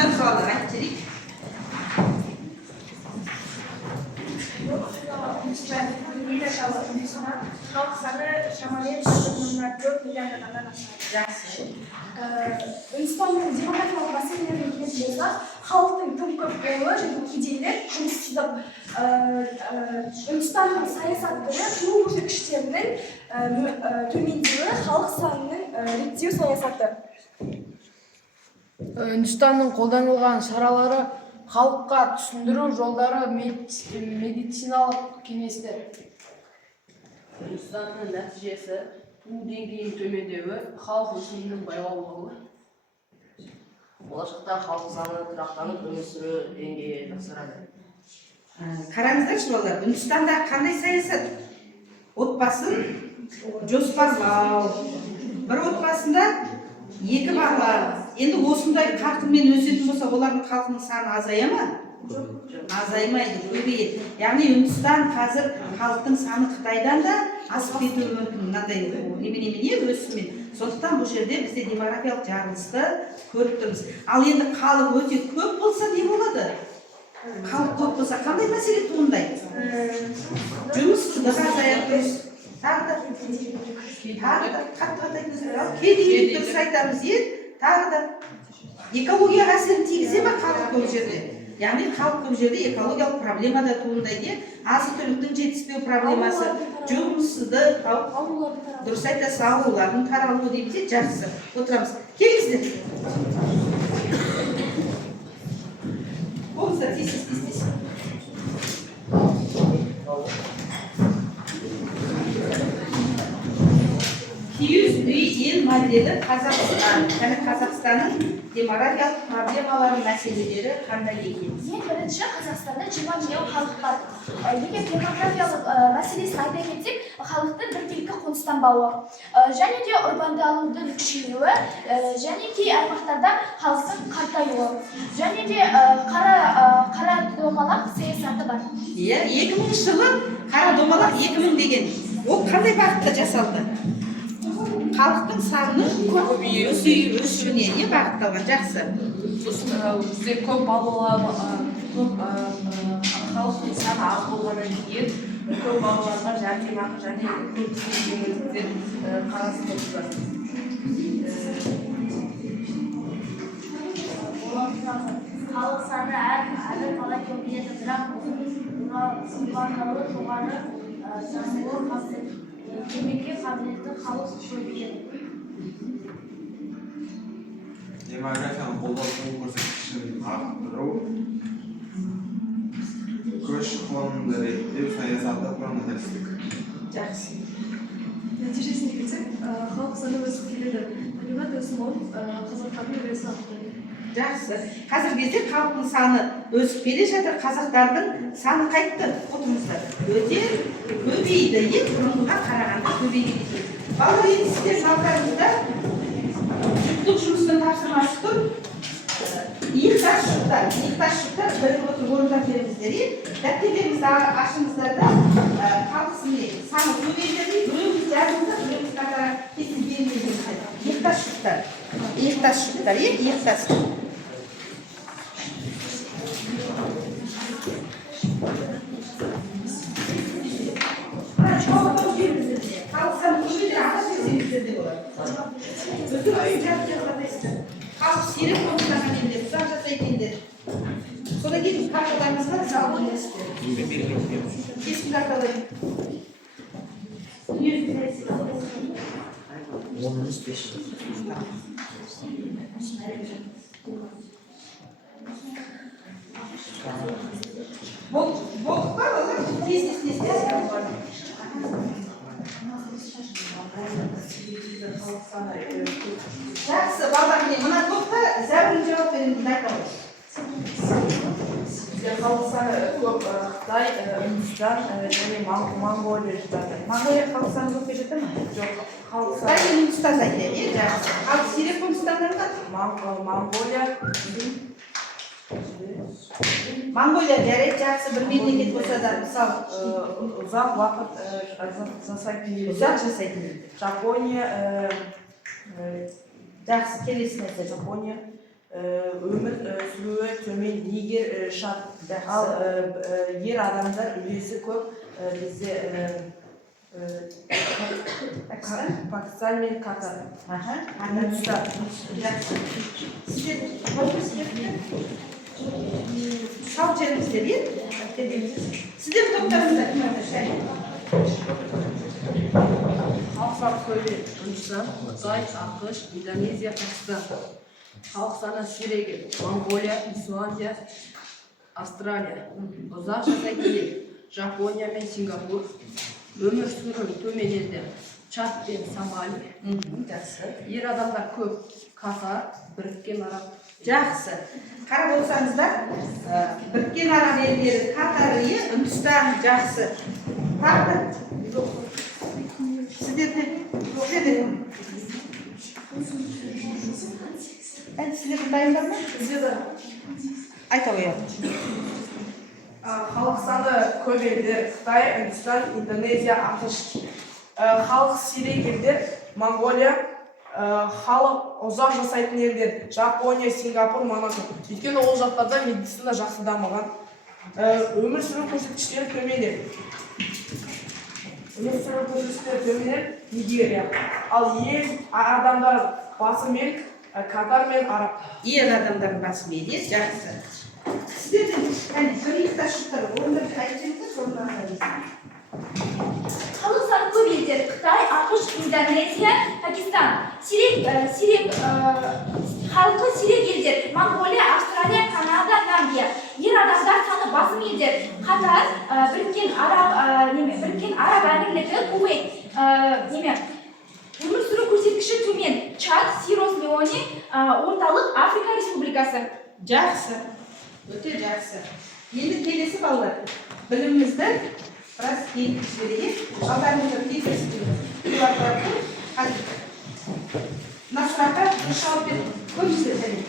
Үндістан туралы айтып жіберейік. Халық саны шамамен 4 миллион адамнан асады. Жақсы. Үндістанның демографиялық мәселелеріне келетін болсақ, халықтың тым көп болуы және кедейлік, жұмыссыздық. Үндістанның саясаттары туу көрсеткіштерінің төмендеуі, халық санының реттеу саясаты. Үндістанның қолданылған шаралары халыққа түсіндіру жолдары, медициналық кеңестер. Үндістанның нәтижесі туу деңгейінің төмендеуі, халық өсімінің баяулауы. Болашақта халық саны тұрақтанып, өмір сүру деңгейі жақсарады. Қараңыздаршы балалар, Үндістанда қандай саясат? Отбасын жоспарлау. Бір отбасында 2 бала. Енді осындай қарқынмен өсетін болса, олардың халқының саны азая ма? Азаймайды, көбейеді. Яғни Үндістан қазір халықтың саны Қытайдан да асып кетуі мүмкін, мынандай немене өсіммен. Сондықтан бұл жерде бізде демографиялық жарылысты көріп тұрмыз. Ал енді халық өте көп болса не болады? Халық көп болса қандай мәселе туындайды? Жұмыссыздық азаяды. Тағы да қатты айтыңыздар. Кедейлік дұрыс айтамыз, тағы да экологияға әсерін тигізе ме халық көп жерде? Яғни халық көп жерде экологиялық проблема да туындайды. Азық-түліктің жетіспеу проблемасы, жұмыссыздық, дұрыс айтасыз, аурулардың таралуы дейміз, жақсы. Отырамыз. Келіңіздер. Болыңыздар, тез. Киіз үй ел моделі Қазақстан. Және Қазақстанның демографиялық проблемалары мәселелері қандай екен? Ең бірінші, Қазақстанда 20 миллион халық бар. Егер демографиялық мәселесін айта кетсек, халықтың біркелкі қоныстанбауы, және де урбандалудың күшеюі, және кей аймақтарда халықтың қартаюы, және де қара домалақ саясаты бар. 2000 жылы қара домалақ 2000 деген. Ол қандай бағытта жасалды? Халықтың санының өсуіне бағытталған, жақсы. Бізде көп балалар, халықтың саны аз болғаннан кейін көп балаларға жәрдемақы және көп жеңілдіктер қарастырылды. Халық саны әрі бала көбейеді, бірақ сыбаналы жоғары еңбекке қабілетті халық көбейеді. Демографияны қолдау көрсеткішін арттыру, көші-қонды реттеу саясаты промоутерлік. Жақсы. Нәтижесіне келсек, халық саны өсіп келеді. Табиғат өсімі қазақтардың үлесі артты. Жақсы. Қазіргі кезде халықтың саны өсіп келе жатыр, қазақтардың саны қайтты. Отырыңыздар. Өте көбейді, бұрынғыға қарағанда көбейді. Балалар, енді сіздер залдарыңызда жұптық жұмыстың тапсырмасы тұр. Иықтас жұптар бірігіп отырып орындап беріңіздер. Дәптерлеріңізді ашыңыздар да халқысының саны көбейді. Біреуіміз жазыңыздар, біреуіміз қатара кесіп беріңіздер. Иықтас жұптар, иықтас. Халық сирек қоныстанған елдер, ұзақ жасайтындар. Содан кейін карталарыңызға салып жүресіздер. Кесім карталар. Болдық па, олар? Тез. Жақсы, балалар, мына топта зәбірін жауап беремін, айтамыз. Халық саны көп Қытай, Үндістан және Монғолия жатады. Монғолия халық саны көпке жетті ме? Жоқ, халық Қытай саны мен Үндістанды айтайын, жақсы. Халық сирек Үндістандар Монғолия. Монғолия жарайды, жақсы, бір мемлекет болса да, мысалы, Ұзақ уақыт жасайтын. Жапония, жақсы, келесіне. Жапония, өмір сүруі төмен нигер шат ал ер адамдар үлесі көп бізде Пакистан мен Катар. Үндістан. Сіздер шал жеріңіздер е? Сіздер топтарыңызда кім аташай? Халық саны көбі Үндістан, Қытай, ақш, Индонезия, Пакистан. Халық саны Сирия, Монголия, Исландия, Австралия. Ұзақ жасайтын ел Жапония мен Сингапур. Өмір сүру төмен елдер Чад пен Сомали. Жақсы. Ер адамдар көп Катар, Біріккен Араб. Жақсы. Қарап отырсаңыздар, Біріккен Араб елдері, Катар, Үндістан жақсы. Тағы сіздерде сіздерде дайындар ма? Айта қояды. Халық саны көп елдер Қытай, Үндістан, Индонезия, ақш. Халық сирек елдер Монголия. Халық ұзақ жасайтын елдер Жапония, Сингапур, Монако. Өйткені ол жақтарда медицина жақсы дамыған. Өмір сүру көрсеткіштері төмен. Өмір сүру көрсеткіштері төмен Нигерия. Ал ел адамдар басым ел Катар мен Араб. Ер адамдардың басым ел, жақсы. Сіздерден бір иқташықтар, орындап айтыңыздар, сонда халық саны көп елдер Қытай, ақш, Индонезия, Пакистан. Халқы сирек елдер Монголия, Австралия, Канада, Намибия. Ер адамдар саны басым елдер Катар, Біріккен Араб Әмірлігі, Кувейт. Өмір сүру көрсеткіші төмен Чад, Сироз Леоне, Орталық Африка Республикасы. Жақсы, өте жақсы. Енді келесі балалар, білімімізді біраз кейінгіз берейік. Балдарыңызды кейінгіз берейік. Мына сұраққа дұрыс жауап беріп көріңіздер және.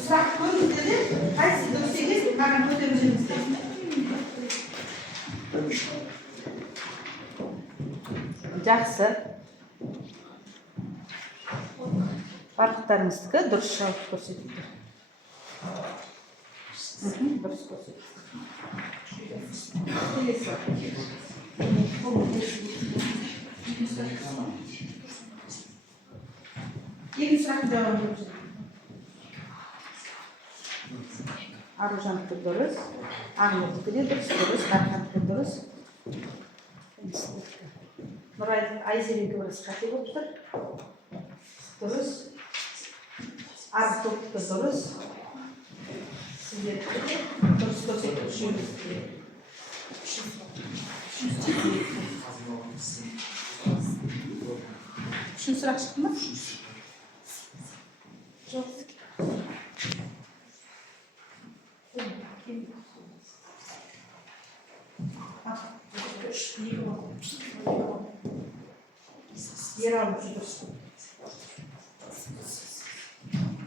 Сұрақ көріңіздер де, қайсы дұрыс емес, маған көтеріп жүріңіздер. Жақсы. Барлықтарыңыздікі дұрыс жауап көрсетілді. Дұрыс көрсетілді. Келесі. Екінші сұрақтың жауабын беріп жүрейін. Аружандікі дұрыс, Ағнұрдікі де дұрыс, Дархандікі дұрыс. Айзеренікі біраз қате болып тұр. Дұрыс. Арықтоқтікі дұрыс. Сіздерді дұрыс көрсетіп жүріңіздер. Үшінші сұрақ шықты ма? Жоқ.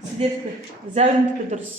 Сіздердікі, Зәуріндікі дұрыс.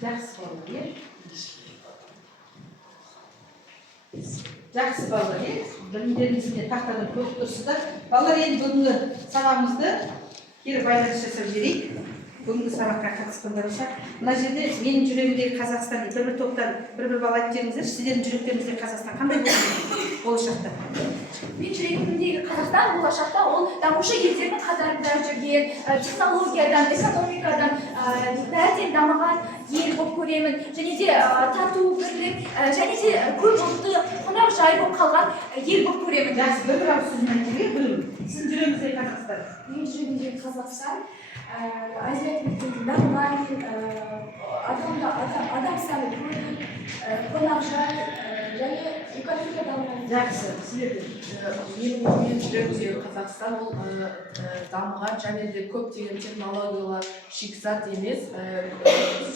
Жақсы балалар, иә? Жақсы балалар, иә? Білімдеріңізде тақтадан көріп тұрсыздар. Балалар, енді бүгінгі сабағымызды кері байланыс жасап жіберейік. Бүгінгі сабаққа қатысқандар болса, мына жерде менің жүрегімдегі Қазақстан бір топтан бір бала айтып жіберіңіздер. Сіздердің жүректеріңіздегі Қазақстан қандай болсын болашақта? Мен жүрегімдегі Қазақстан болашақта ол дамушы елдердің қатарында жүрген технологиядан, экономикадан бәрден дамыған ел болып көремін. Және де тату, бірлік, және де көп ұлтты қонақжай болып қалған ел болып көремін. Жақсы, бір ауыз сөзбен айтуға білу. Сіздің жүрегіңіздегі Қазақстан. Менің жүрегімдегі Қазақстан дамыған адам саны көп, қонақжай және экономика дамыған. Жақсы, сіздерде. Менің жүрегімдегі Қазақстан ол дамыған және де көптеген технологиялар шикізат емес,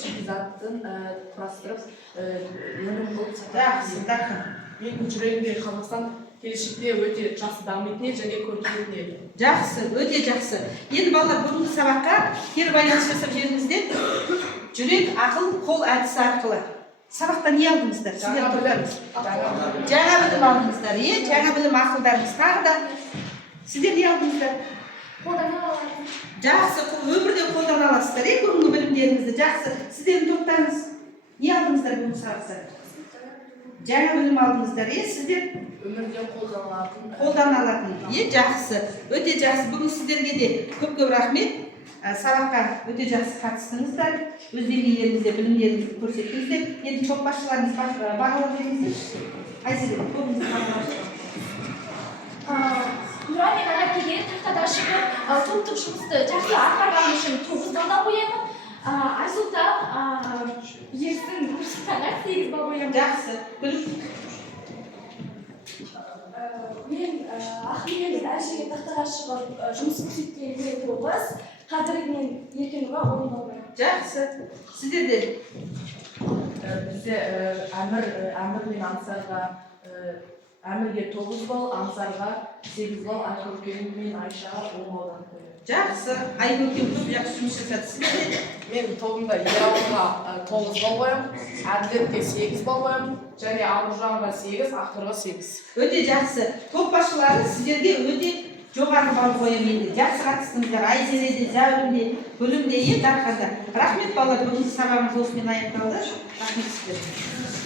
шикізаттың құрастырып өнім болып сатады. Жақсы, дархан. Менің жүрегімдегі Қазақстан келешекте өте жақсы дамитын ел және көркейетін ел. Жақсы, өте жақсы. Енді балалар бүгінгі сабаққа кері байланыс жасап жіберіңіздер. Жүрек, ақыл, қол әдісі арқылы. Сабақта не алдыңыздар? Сіздер тоқтаңыз. Жаңа білім алдыңыздар, иә? Жаңа білім ақылдарыңыз тағы да. Сіздер не алдыңыздар? Қолдана алатын. Жақсы, өмірде қолдана аласыздар, иә? Бүгінгі білімдеріңізді. Жақсы, сіздердің тоқтаңыз. Не алдыңыздар бүгінгі сабақта? Жаңа білім алдыңыздар, иә? Сіздер Өмірде қолдана алатын. Е, жақсы, өте жақсы. Бүгін сіздерге де көп-көп рахмет. Сабаққа өте жақсы қатыстыңыздар. Өз деңгейлеріңізде білімдеріңізді көрсеттіңіздер. Енді топ басшыларыңыз бағалап беріңіздер. Айзере, тобыңызды бағалап. Нұрай мен Әнәкеге тақтада шығып, топтық жұмысты жақсы атқарғаны үшін 9 балдан қоямын. Айсұлтан ерсін Нұрсұлтанға 8 бал қоямын. Жақсы, біліп. Мен Ахмет мен Әншеге тақтаға шығып жұмыс көрсеткенге 9, Қадіров мен Еркенұға 10 бал қоямын. Жақсы, сіздерде. бізде әмір мен аңсарға әмірге 9 балл, аңсарға 8 балл, Айкөркем мен Айшаға 10 балдан қоямын. Жақсы, Айкөркем көп жақсы жұмыс жасады. Сіздерде. Мен тобымда Ералыға 9 балл қоямын, Әділетке 8 балл қоямын, және Албұржанға 8, Ақтырға 8. Өте жақсы. Топ басшылары сіздерге өте жоғары балл қоямын енді. Жақсы қатыстыңыздар. Айзереде, Зәулімде, Гүлімде, Дарханда. Рахмет балалар, бүгінгі сабағымыз осымен аяқталды. Рахмет сіздерге.